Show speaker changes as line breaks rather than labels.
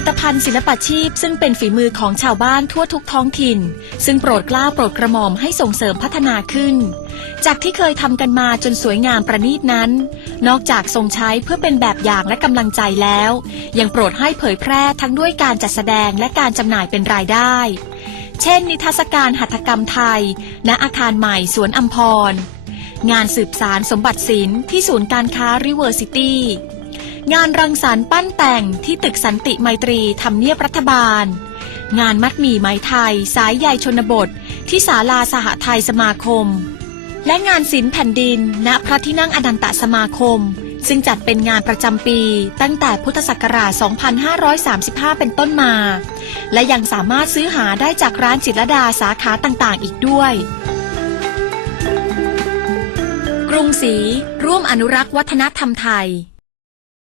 ลิตภัณฑ์ศิลปาชีพ ซึ่งเป็นฝีมือของชาวบ้านทั่วทุกท้องถิ่น ซึ่งโปรดกล้าโปรดกระหม่อมให้ส่งเสริมพัฒนาขึ้น จากที่เคยทำกันมาจนสวยงามประณีตนั้น นอกจากทรงใช้เพื่อเป็นแบบอย่างและกำลังใจแล้ว ยังโปรดให้เผยแพร่ทั้งด้วยการจัดแสดงและการจำหน่ายเป็นรายได้ เช่น นิทรรศการหัตถกรรมไทย ณอาคารใหม่สวนอัมพรงานสืบสารสมบัติศิลป์ที่ศูนย์การค้าริเวอร์ซิตี้ งานรังสรรค์ปั้นแต่งที่ตึกสันติไมตรีทำเนียบรัฐบาล งานมัดหมี่ไหมไทย สายใยชนบท ที่ศาลาสหไทยสมาคม และงานศิลป์แผ่นดิน ณพระที่นั่งอนันตสมาคม ซึ่งจัดเป็นงานประจำปีตั้งแต่พุทธศักราช 2535 เป็นต้นมา และยังสามารถซื้อหาได้จากร้านจิตรดาสาขาต่างๆ อีกด้วย กรุงศรีร่วมอนุรักษ์วัฒนธรรมไทย